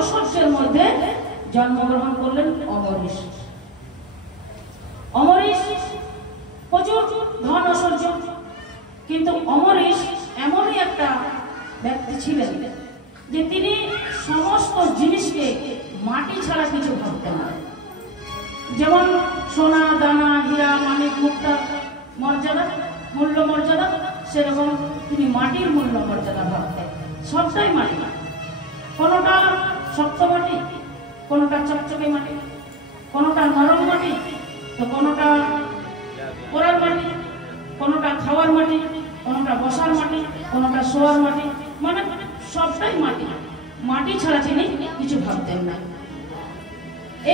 ঐশ্বর্যের মধ্যে জন্মগ্রহণ করলেন অমরিশ। অমরিশ প্রচুর ধন ঐশ্বর্য, কিন্তু অমরিশ এমনই একটা ব্যক্তি ছিলেন যে তিনি সমস্ত জিনিসকে মাটি ছাড়া কিছু ভাবতেন না। যেমন সোনা দানা হীরা মানিক মুক্তা মর্যাদা মূল্য মর্যাদা, সেরকম তিনি মাটির মূল্য মর্যাদা ভাবতেন। সবটাই মাটি, কোনোটা শক্ত মাটি, কোনোটা চকচকে মাটি, কোনোটা নরম মাটি, তো কোনোটা পোড়ার মাটি, কোনোটা খাওয়ার মাটি, কোনোটা বসার মাটি, কোনোটা শোয়ার মাটি, মানে সবটাই মাটি। মাটি ছাড়া তিনি কিছু ভাবতেন না।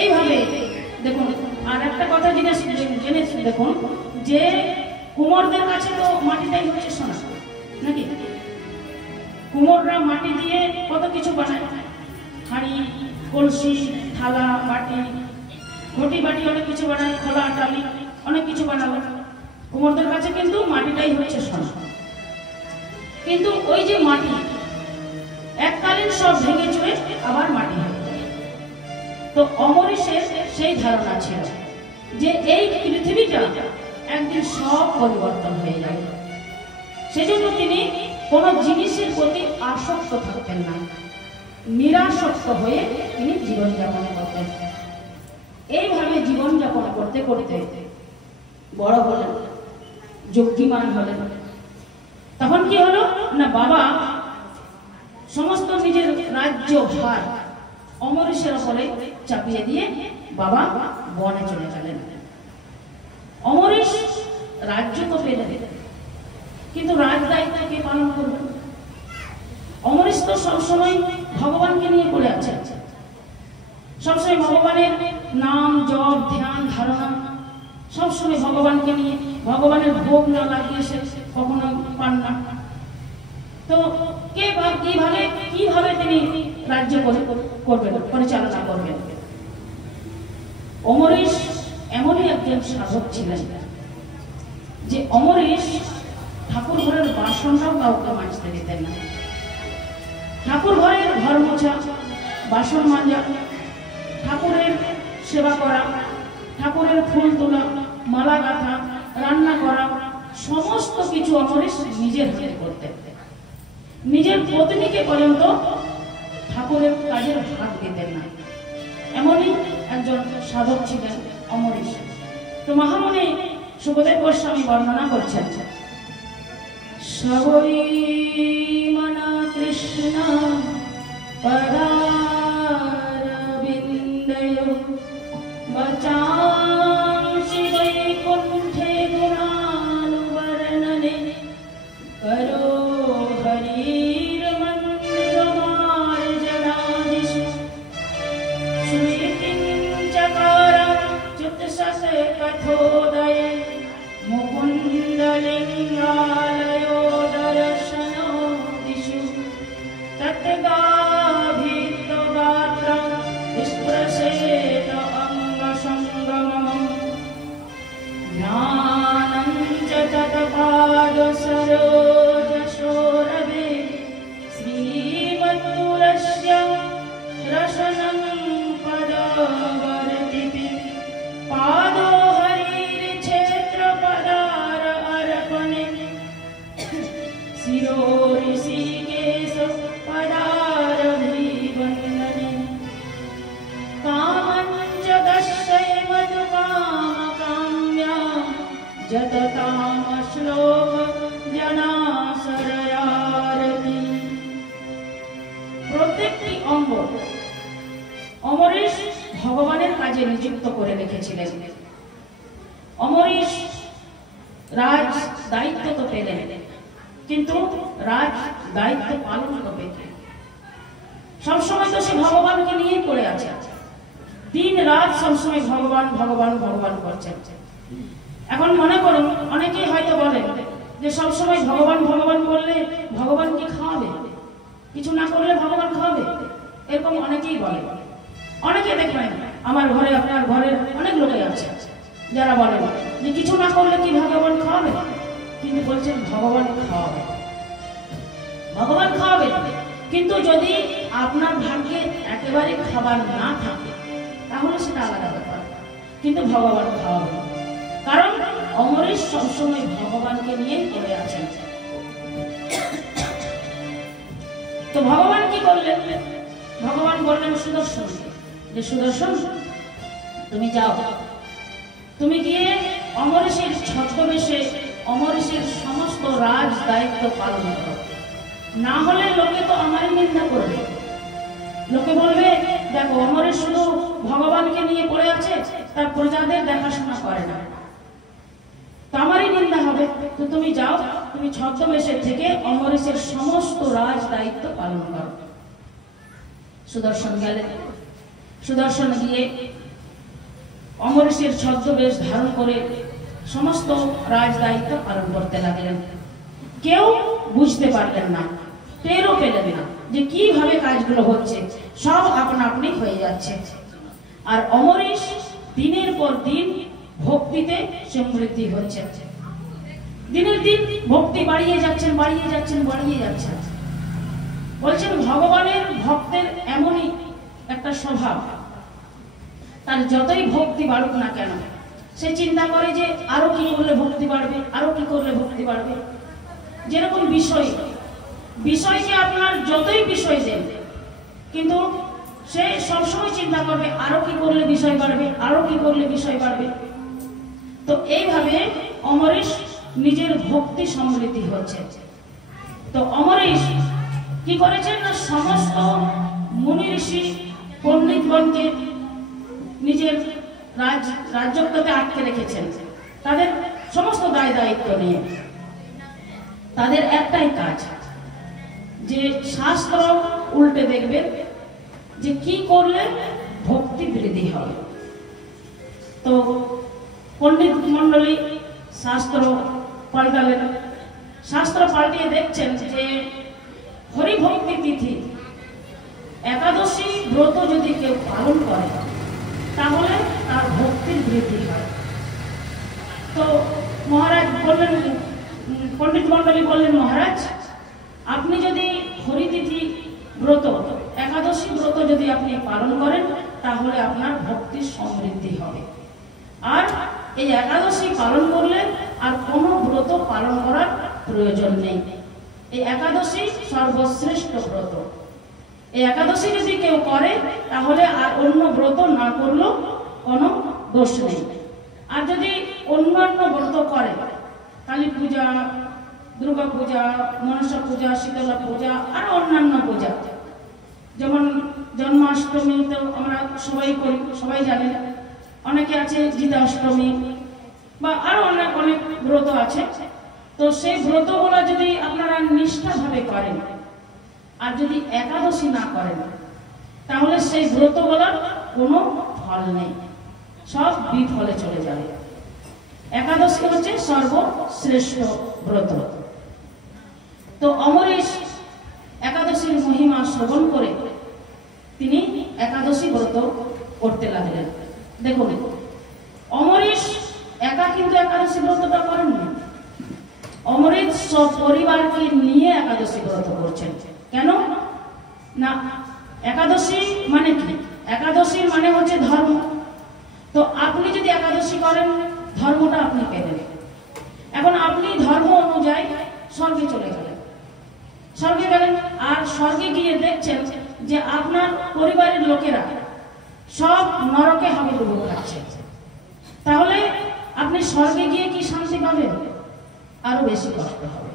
এইভাবে দেখুন, আর একটা কথা জেনেছি দেখুন, যে কুমোরদের কাছে তো মাটিটাই হচ্ছে সোনা, নাকি? কুমোররা মাটি দিয়ে কত কিছু বানায়, হাঁড়ি কলসি থালা বাটি ঘটি বাটি অনেক কিছু বানায়, খোলা টালি অনেক কিছু বানালো। কুমোরদের কাছে কিন্তু মাটিটাই হচ্ছে সোনা। কিন্তু ওই যে মাটি এককালীন সব ভেঙে চুরে আবার মাটি হয়ে যায়। তো অমরিশের সেই ধারণা ছিল যে এই পৃথিবীটা একদিন সব পরিবর্তন হয়ে যাবে। সেজন্য তিনি কোনো জিনিসের প্রতি আসক্ত থাকতেন না, নিরাসক্ত হয়ে তিনি জীবনযাপন করতেন। এইভাবে জীবনযাপন করতে করতে বড় হলেন, যজ্ঞিমান হলেন। তখন কি হলো না, বাবা সমস্ত নিজের রাজ্য ভার অমরিশের উপরে চাপিয়ে দিয়ে বাবা বনে চলে গেলেন। অমরিশ রাজ্য তো পেলেন, কিন্তু রাজ দায়িত্ব কে পালন করবেন? অমরিশ তো সবসময় ভগবানকে নিয়ে পড়ে আছে, সবসময় ভগবানের নাম জপ ধ্যান ধারণা, সবসময় ভগবানকে নিয়ে। ভগবানের ভোগ না লাগিয়ে সে কখনো পান না। তো কিভাবে তিনি রাজ্য করবেন, পরিচালনা করবেন? অমরিশ এমনই একজন সাধক ছিলেন যে অমরিশ ঠাকুর ঘরের বাসনটাও কাউকে মাজতে দিতেন না। ঠাকুর ঘরের ঘর মোছা, বাসন মাজা, ঠাকুরের সেবা করা, ঠাকুরের ফুল তোলা, মালা গাঁথা, রান্না করা, সমস্ত কিছু অমরিশ নিজের হাতে করতেন। নিজের পত্নীকে পর্যন্ত ঠাকুরের কাজের ভাগ দিতেন না। এমনই একজন সাধক ছিলেন অমরিশ। তো মহামুনি সুখদেব গোস্বামী বর্ণনা করছেন, সবই মনা কৃষ্ণ পদারবিন্দয় বচাংসি বৈকুণ্ঠে গুণানুবর্ণনে করো হরির মন্দির মার্জনাদিষু সুনীতিং চকারং চ্যুতসসে কথোদয়ে মুকুন্দলিঙ্গালയോ দর্শনো দিশু তৎগাভিত্তগাত্রং স্পৃশেত অঙ্গসঙ্গমম জ্ঞানং চ তৎপাদসরোজশোরভে শ্রীমত্তুলস্য রসनं পদবর্তিতে পাদো হরির ক্ষেত্র পদার অর্পণে শিরো ঋষিকেশ পদারভিবন্দনে কামং চ দর্শয় মধুকামকাম্যা যততাম শ্লোক জনাশরয়ারতি। প্রত্যেকটি অঙ্গ অমরিশ ভগবানের কাজে নিযুক্ত করে রেখেছিলেন। অমরিশ রাজ দায়িত্ব তো পেলেন, কিন্তু রাজ দায়িত্ব পালন করবে কি? সবসময় তো সে ভগবানকে নিয়ে পড়ে আছে, দিন রাত সবসময় ভগবান ভগবান ভগবান করছেন। এখন মনে করুন, অনেকেই হয়তো বলে যে সবসময় ভগবান ভগবান করলে ভগবান কি খাওয়াবে? কিছু না করলে ভগবান খাওয়াবে? এরকম অনেকেই বলে। অনেকে দেখবেন আমার ঘরে, আপনার ঘরের অনেক লোকে আছে যারা বলে যে কিছু না করলে কি ভগবান খাওয়াবে? কিন্তু বলছেন ভগবান খাওয়াবে, ভগবান খাওয়াবে। কিন্তু যদি আপনার ভাগ্যে একেবারে খাবার না থাকে তাহলে সেটা আলাদা ব্যাপার, কিন্তু ভগবান খাওয়াবেন, কারণ অমরেশ সবসময় ভগবানকে নিয়ে পড়ে আছেন। তো ভগবান কি করলেন? ভগবান বললেন সুদর্শনকে যে সুদর্শন তুমি যাও, তুমি গিয়ে অমরেশের ছদ্মবেশে অমরেশের সমস্ত রাজ দায়িত্ব পালন করো, না হলে লোকে তো আমারই নিন্দা করবে। লোকে বলবে দেখো অমরেশ শুধু ভগবানকে নিয়ে পড়ে আছে, তার প্রজাদের দেখাশোনা করে না, তো আমারই নিন্দা হবে। তো তুমি যাও, তুমি ছদ্মবেশে থেকে অমরেশের সমস্ত রাজ দায়িত্ব পালন করো। সুদর্শন গেলেন। সুদর্শন গিয়ে অমরেশের ছদ্মবেশ ধারণ করে সমস্ত রাজ দায়িত্ব পালন করতে লাগলেন। কেউ বুঝতে পারলেন না, টেরও পেলেন না যে কিভাবে কাজগুলো হচ্ছে, সব আপনা আপনি হয়ে যাচ্ছে। আর অমরেশ দিনের পর দিন ভক্তিতে সমৃদ্ধি হচ্ছে, দিনের দিন ভক্তি বাড়িয়ে যাচ্ছেন, বাড়িয়ে যাচ্ছেন, বাড়িয়ে যাচ্ছেন। বলছেন ভগবানের ভক্তের এমনই একটা স্বভাব, তার যতই ভক্তি বাড়ুক না কেন সে চিন্তা করে যে আরো কি করলে ভক্তি বাড়বে, আরো কি করলে ভক্তি বাড়বে। যেরকম বিষয়কে আপনার যতই বিষয় দেন, কিন্তু সে সবসময় চিন্তা করবে আরো কি করলে বিষয় বাড়বে, আরো কি করলে বিষয় বাড়বে। তো এইভাবে অমরেশ নিজের ভক্তি সমৃদ্ধি হচ্ছে। তো অমরেশ কি করেছেন না সমস্ত মুনি ঋষি পণ্ডিতগণকে নিজের রাজ্যত্বতে আটকে রেখেছেন, তাদের সমস্ত দায় দায়িত্ব নিয়ে। তাদের একটাই কাজ যে শাস্ত্র উল্টে দেখবে যে কি করলে ভক্তি বৃদ্ধি হবে। তো পণ্ডিত মন্ডলী শাস্ত্র পাল্টালেন, শাস্ত্র পাল্টিয়ে দেখছেন যে হরিভক্তি তিথি একাদশী ব্রত যদি কেউ পালন করে তাহলে তার ভক্তির বৃদ্ধি হয়। তো মহারাজ বললেন, পণ্ডিত মন্ডলী বললেন মহারাজ আপনি যদি হরিতিথি ব্রত একাদশী ব্রত যদি আপনি পালন করেন তাহলে আপনার ভক্তির সমৃদ্ধি হবে। আর এই একাদশী পালন করলে আর কোনো ব্রত পালন করার প্রয়োজন নেই। এই একাদশী সর্বশ্রেষ্ঠ ব্রত। এই একাদশী যদি কেউ করে তাহলে আর অন্য ব্রত না করলেও কোনো দোষ নেই। আর যদি অন্যান্য ব্রত করে, কালী পূজা, দুর্গা পূজা, মনসা পূজা, শীতলা পূজা আর অন্যান্য পূজা, যেমন জন্মাষ্টমী তো আমরা সবাই করি, সবাই জানেন। অনেকে আছে জিতাষ্টমী বা আরো অনেক অনেক ব্রত আছে। তো সেই ব্রতগুলো যদি আপনারা নিষ্ঠাভাবে করেন আর যদি একাদশী না করেন তাহলে সেই ব্রতগুলোর কোনো ফল নেই, সব বিফলে চলে যাবে। একাদশী হচ্ছে সর্বশ্রেষ্ঠ ব্রত। তো অমরেশ একাদশীর মহিমা শ্রবণ করে তিনি একাদশী ব্রত করতে লাগলেন। দেখুন অমরেশ একা কিন্তু একাদশী ব্রতটা করেননি, অমরেশ সব পরিবারকে নিয়ে একাদশী ব্রত করছেন। কেন না, একাদশী মানে কি? একাদশীর মানে হচ্ছে ধর্ম। তো আপনি যদি একাদশী করেন ধর্মটা আপনি পেলেন। এখন আপনি ধর্ম অনুযায়ী স্বর্গে চলে গেলেন, স্বর্গে গেলেন আর স্বর্গে গিয়ে দেখছেন যে আপনার পরিবারের লোকেরা সব নরকে হাবুডুবু খাচ্ছে, তাহলে আপনি স্বর্গে গিয়ে কি শান্তি পাবেন? আরো বেশি কষ্ট হবে।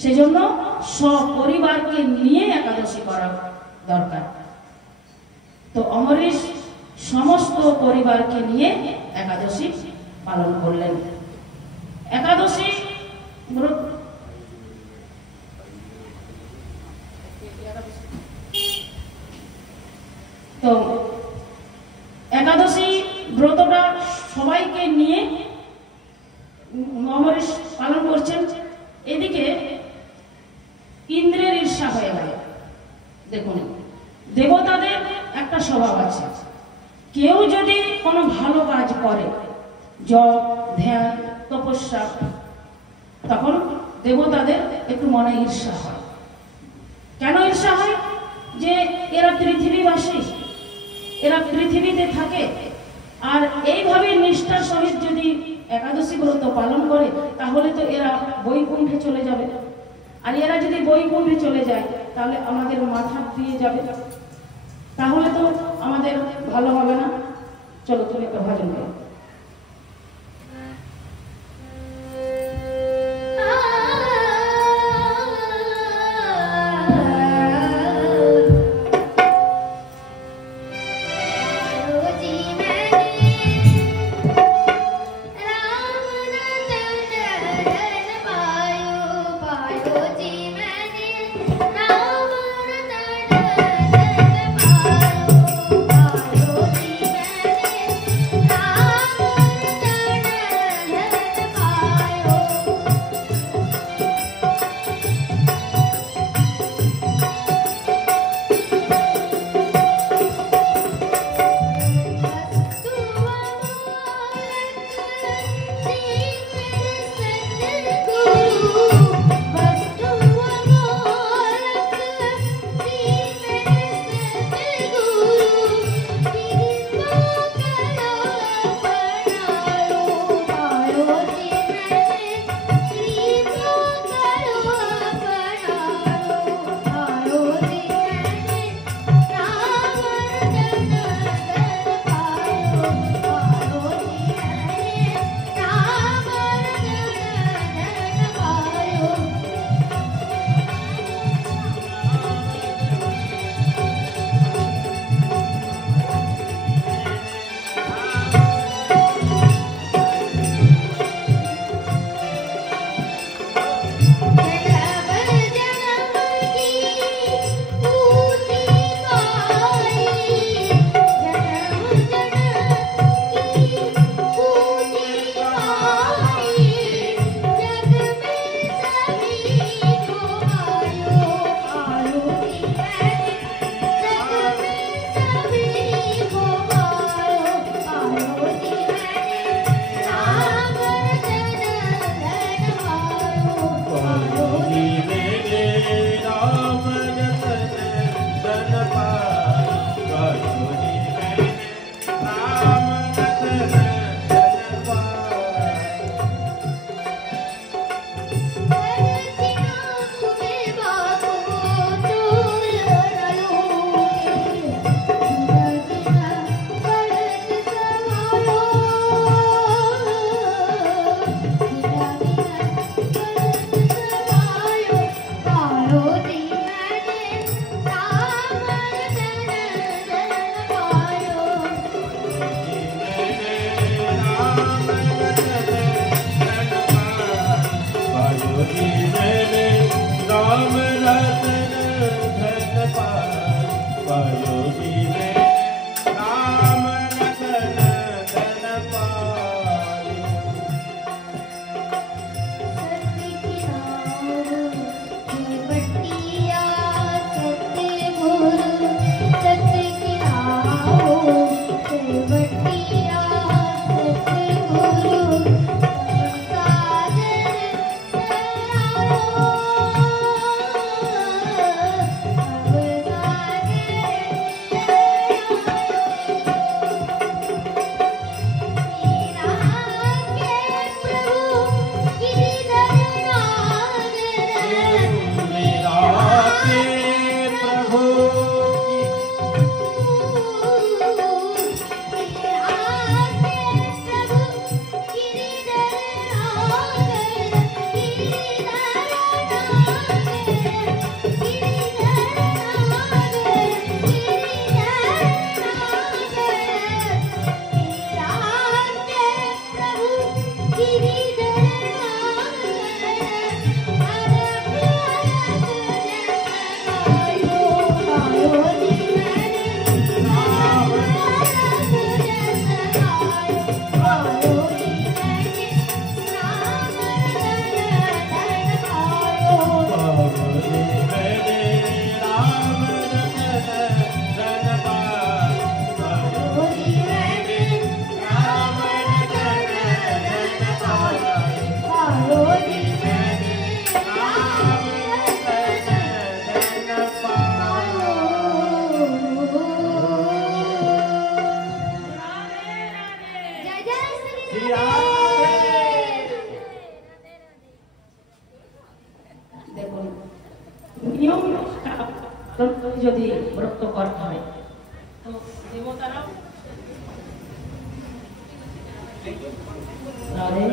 সেজন্য সপরিবারকে নিয়ে একাদশী করা দরকার। তো অমরেশ সমস্ত পরিবারকে নিয়ে একাদশী পালন করলেন। একাদশী তো একাদশী ব্রতটা সবাইকে নিয়ে অমরেশ পালন করছেন। এদিকে ইন্দ্রের ঈর্ষা হয়ে গেল। দেখুন দেবতাদের একটা স্বভাব আছে, কেউ যদি কোনো ভালো কাজ করে, জপ, ধ্যান, তপস্যা, তখন দেবতাদের একটু মনে ঈর্ষা হয়। কেন ঈর্ষা হয়? যে এরা পৃথিবীবাসী, এরা পৃথিবীতে থাকে, আর এইভাবে নিষ্ঠার সহিত যদি একাদশী ব্রত পালন করে তাহলে তো এরা বৈকুণ্ঠে চলে যাবে। আর এরা যদি বৈকুণ্ঠে চলে যায় তাহলে আমাদের মাথা দিয়ে যাবে, তাহলে তো আমাদের ভালো হবে না। চলো তুমি একটা ভজন করো। Ah দেখুন নিয়ম যদি ব্রত করতে হয় তো দেবতারাও রাধে